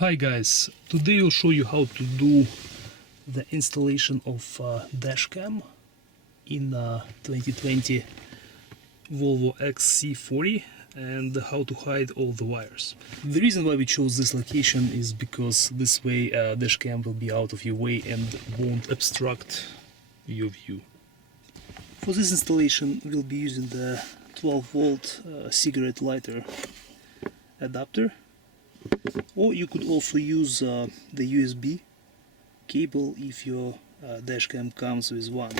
Hi guys, today I'll show you how to do the installation of dashcam in 2020 Volvo XC40 and how to hide all the wires. The reason why we chose this location is because this way dashcam will be out of your way and won't obstruct your view. For this installation we'll be using the 12 volt cigarette lighter adapter. Or you could also use the USB cable if your dashcam comes with one.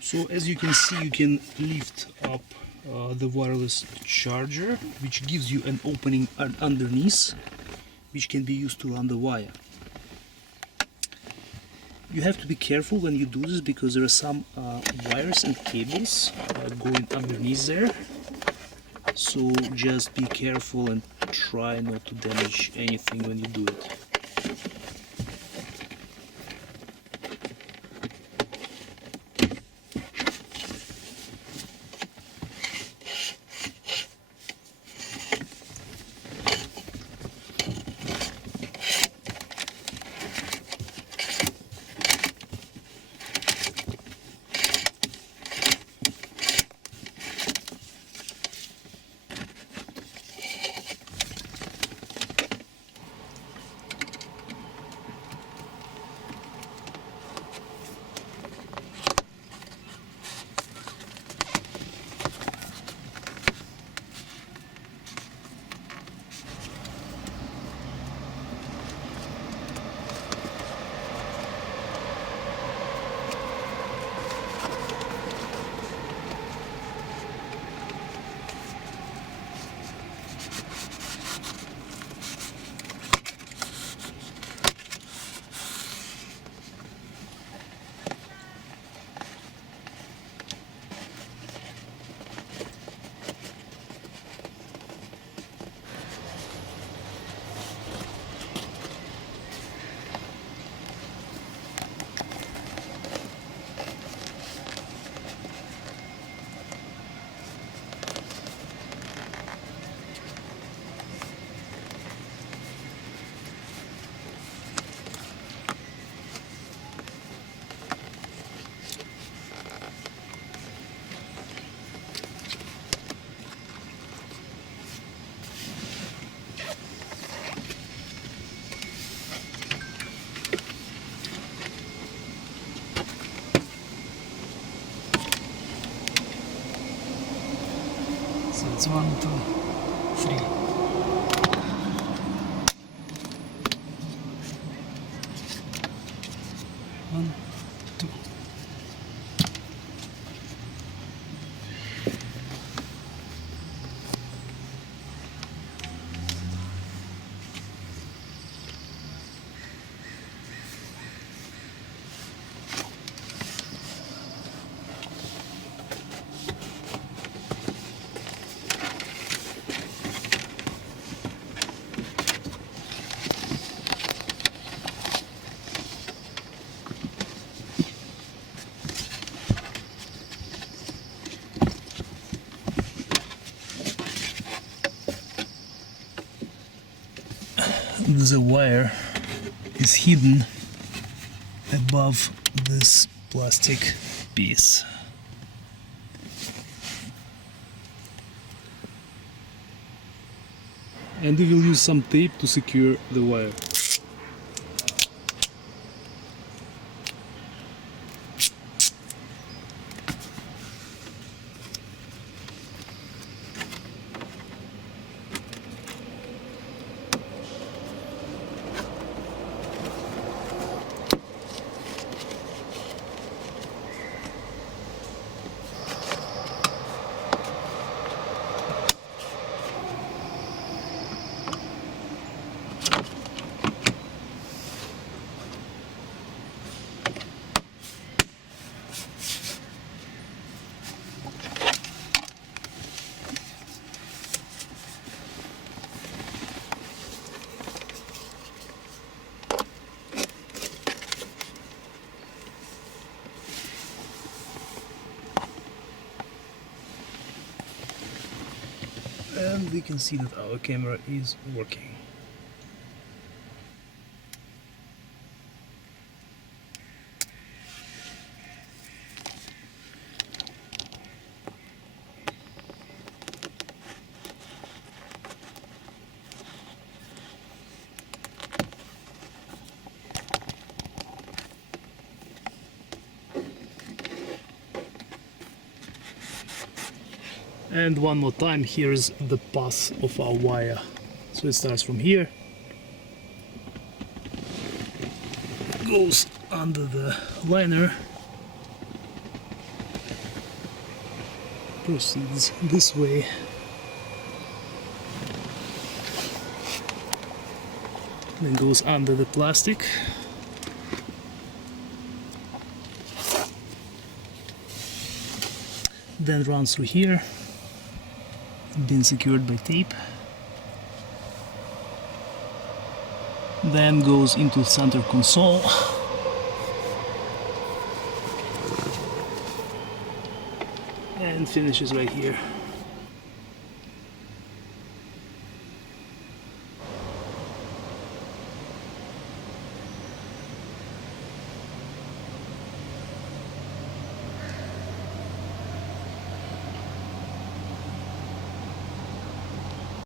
So as you can see, you can lift up the wireless charger, which gives you an opening underneath, which can be used to run the wire. You have to be careful when you do this because there are some wires and cables going underneath there. So just be careful and try not to damage anything when you do it. So it's 1, 2, 3. One, two. The wire is hidden above this plastic piece. And we will use some tape to secure the wire. and we can see that our camera is working. And one more time, here's the path of our wire. So it starts from here, goes under the liner, proceeds this way, then goes under the plastic, then runs through here, been secured by tape, then goes into the center console, and finishes right here.